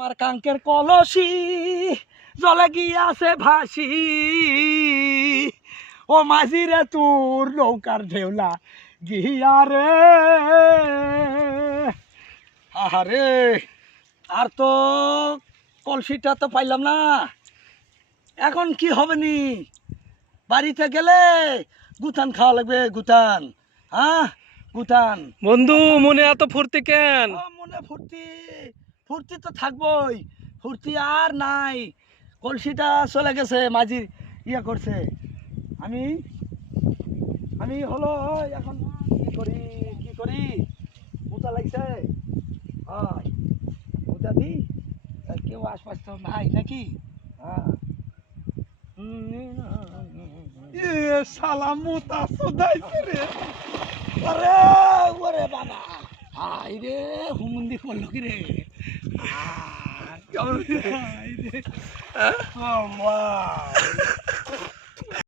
আমার কাঙ্কের কলসি জলে গিয়াছে ভাসি। ও মাঝিরে তোর নৌকার ঢেউলা গিয়া রে। আহারে আর তো কলসিটা তো পাইলাম না। এখন কি হবে নি? বাড়িতে গেলে গুতান খাওয়া লাগবে গুতান। হ্যাঁ গুতান। বন্ধু মনে এত ফুর্তি কেন? মনে ফুর্তি। ফুর্তি তো থাকবই, ফুর্তি আর নাই। কলসিটা চলে গেছে মাঝি ইয়ে করছে। আমি আমি হলো, এখন কি করি কি করি? বুতা লাগছে। হয় দি। আর কেউ আশপাশ তো নাই নাকি? হ্যাঁ। শালা মুতা সুদাইছে রে। বাবা হাই রে হুমুন্দি করল কি রে? কেমন।